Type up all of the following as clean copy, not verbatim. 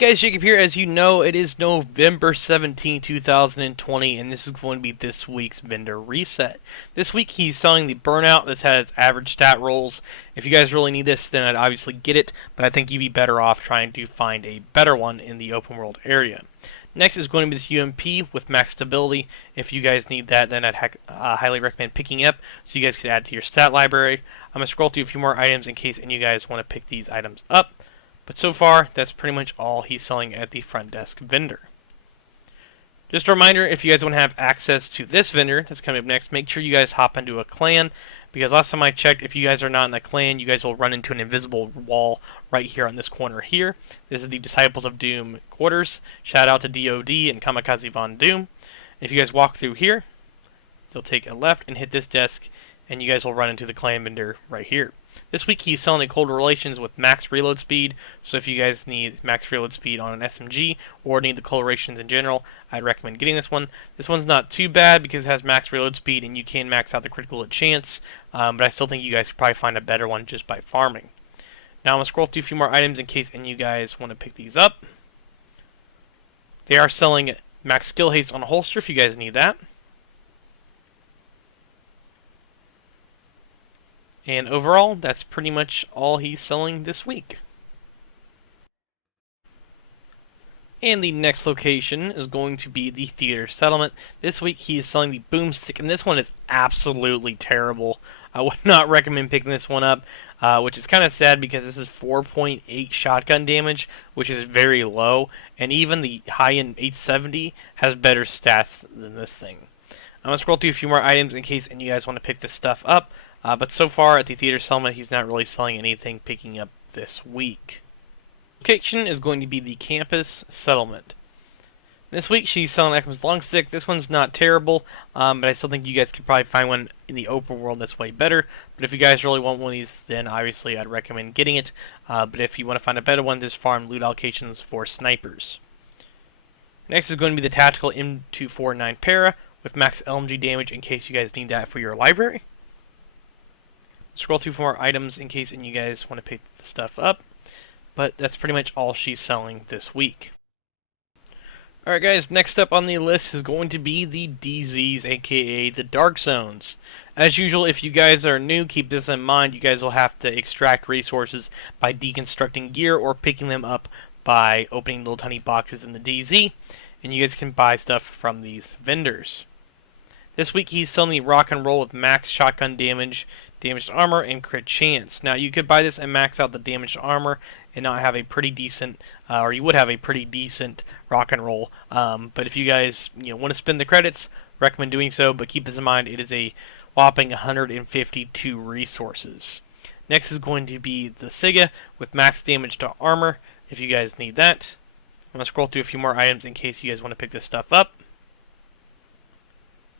Guys, Jacob here. As you know, it is November 17, 2020, and this is going to be this week's vendor reset. This week he's selling the Burnout. This has average stat rolls. If you guys really need this, then I'd obviously get it, but I think you'd be better off trying to find a better one in the open world area. Next is going to be this UMP with max stability. If you guys need that, then I'd highly recommend picking it up so you guys can add to your stat library. I'm going to scroll through a few more items in case any of you guys want to pick these items up. But so far, that's pretty much all he's selling at the front desk vendor. Just a reminder, if you guys want to have access to this vendor that's coming up next, make sure you guys hop into a clan, because last time I checked, if you guys are not in a clan, you guys will run into an invisible wall right here on this corner here. This is the Disciples of Doom quarters. Shout out to DOD and Kamikaze Von Doom. If you guys walk through here, you'll take a left and hit this desk, and you guys will run into the clan vendor right here. This week he's selling a Cold Relations with max reload speed, so if you guys need max reload speed on an SMG or need the Cold Relations in general, I'd recommend getting this one. This one's not too bad because it has max reload speed and you can max out the critical hit chance, but I still think you guys could probably find a better one just by farming. Now I'm going to scroll through a few more items in case any of you guys want to pick these up. They are selling max skill haste on a holster if you guys need that. And overall, that's pretty much all he's selling this week. And the next location is going to be the Theater Settlement. This week he is selling the Boomstick, and this one is absolutely terrible. I would not recommend picking this one up, which is kind of sad because this is 4.8 shotgun damage, which is very low, and even the high-end 870 has better stats than this thing. I'm going to scroll through a few more items in case any of you guys want to pick this stuff up. But so far at the Theater Settlement, he's not really selling anything picking up this week. Location is going to be the Campus Settlement. This week she's selling Ekman's Long Stick. This one's not terrible, but I still think you guys could probably find one in the open world that's way better. But if you guys really want one of these, then obviously I'd recommend getting it. But if you want to find a better one, there's farm loot allocations for snipers. Next is going to be the Tactical M249 Para with max LMG damage in case you guys need that for your library. Scroll through for more items in case any of you guys want to pick the stuff up. But that's pretty much all she's selling this week. Alright guys, next up on the list is going to be the DZs, aka the Dark Zones. As usual, if you guys are new, keep this in mind. You guys will have to extract resources by deconstructing gear or picking them up by opening little tiny boxes in the DZ. And you guys can buy stuff from these vendors. This week he's selling the Rock and Roll with max shotgun damage, damaged armor, and crit chance. Now you could buy this and max out the damaged armor and not have a pretty decent, or you would have a pretty decent Rock and Roll. But if you guys want to spend the credits, recommend doing so. But keep this in mind, it is a whopping 152 resources. Next is going to be the Sega with max damage to armor. If you guys need that, I'm gonna scroll through a few more items in case you guys want to pick this stuff up.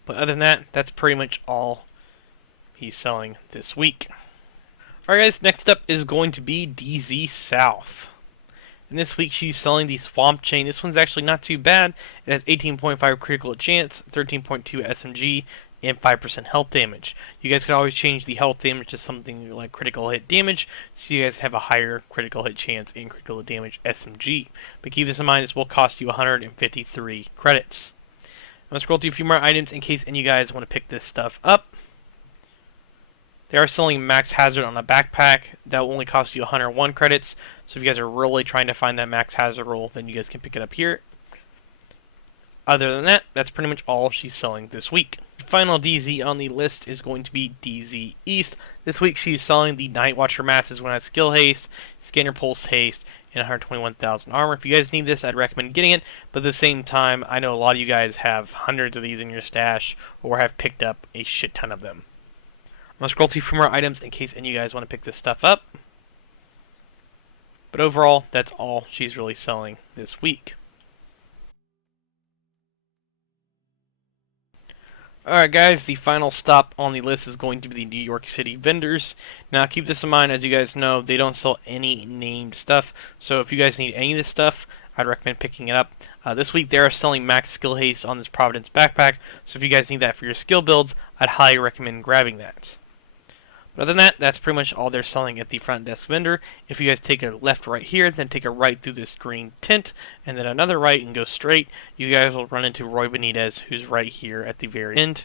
But other than that, that's pretty much all he's selling this week. Alright guys, next up is going to be DZ South. And this week she's selling the Swamp Chain. This one's actually not too bad. It has 18.5 critical hit chance, 13.2 SMG, and 5% health damage. You guys can always change the health damage to something like critical hit damage, so you guys have a higher critical hit chance and critical hit damage SMG. But keep this in mind, this will cost you 153 credits. I'm going to scroll through a few more items in case any of you guys want to pick this stuff up. They are selling max hazard on a backpack. That will only cost you 101 credits. So if you guys are really trying to find that max hazard roll, then you guys can pick it up here. Other than that, that's pretty much all she's selling this week. The final DZ on the list is going to be DZ East. This week she's selling the Night Watcher Masses when it has skill haste, scanner pulse haste, and 121,000 armor. If you guys need this, I'd recommend getting it. But at the same time, I know a lot of you guys have hundreds of these in your stash or have picked up a shit ton of them. I'm going to scroll through a few more items in case any of you guys want to pick this stuff up. But overall, that's all she's really selling this week. Alright guys, the final stop on the list is going to be the New York City vendors. Now keep this in mind, as you guys know, they don't sell any named stuff. So if you guys need any of this stuff, I'd recommend picking it up. This week they are selling max skill haste on this Providence backpack. So if you guys need that for your skill builds, I'd highly recommend grabbing that. But other than that, that's pretty much all they're selling at the front desk vendor. If you guys take a left right here, then take a right through this green tent, and then another right and go straight, you guys will run into Roy Benitez, who's right here at the very end.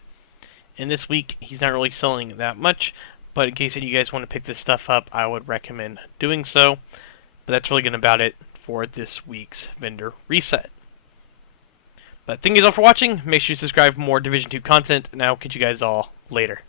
And this week, he's not really selling that much, but in case that you guys want to pick this stuff up, I would recommend doing so. But that's really going to about it for this week's vendor reset. But thank you all for watching. Make sure you subscribe for more Division 2 content, and I'll catch you guys all later.